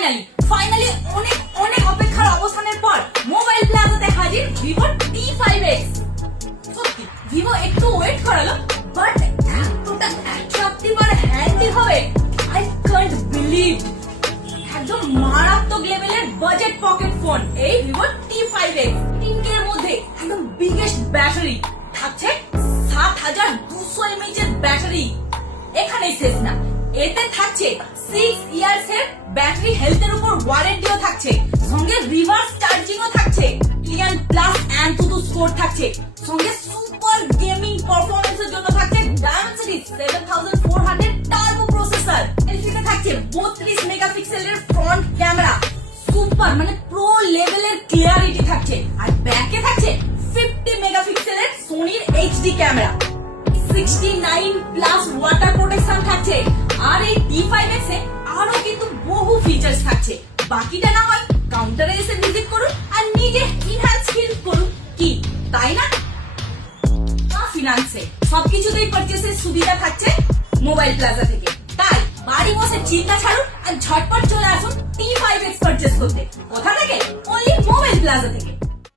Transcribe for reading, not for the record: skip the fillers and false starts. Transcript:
Finally finally অনেক অনেক অপেক্ষার অবসানের পর মোবাইল প্লাজাতে হাজির ভিভো T5X। সত্যি ভিভো একটু ওয়েট করালো, বাট এতটা অ্যাট্রাকটিভ আর হ্যান্ডি হবে আই কান্ট বিলিভ। একদম মারাত্মক লেভেলের বাজেট পকেট ফোন এই ভিভো T5X। 3K এর মধ্যে একদম বিগেস্ট ব্যাটারি থাকছে, 7200 mAh এর ব্যাটারি। এখানেই শেষ না, এতে থাকছে 6 ইয়ার্স এর ব্যাটারি হেলথের উপর ওয়ারেন্টিও থাকছে, সঙ্গে রিভার্স চার্জিংও থাকছে, ক্লিয়ান প্লাস অ্যান্তুতু স্কোর থাকছে, সঙ্গে সুপার গেমিং পারফরম্যান্সের জন্য থাকছে Dimensity 7400 টার্বো প্রসেসর। এলফিতে থাকছে 32 মেগাপিক্সেলের ফ্রন্ট ক্যামেরা, সুপার মানে প্রো লেভেলের ক্লিয়ারিটি থাকছে, আর ব্যাকে থাকছে 50 মেগাপিক্সেলের সোনির HD camera, 69 plus water protection থাকছে। আর এই T5X এ আরো কিন্তু বহু ফিচার্স থাকছে। বাকিটা না হয় কাউন্টারে এসে ভিজিট করুন আর নিজে ইনহ্যান্স ফিল করুন, কি তাই না? ফিনান্সে সবকিছুতেই পারচেসের সুবিধা থাকছে মোবাইল প্লাজা থেকে। তাই বাড়ি বসে চিন্তা ছাড়ুন আর ঝটপট চলে আসুন T5X পারচেস করতে। কোথা থেকে? অনলি মোবাইল প্লাজা থেকে।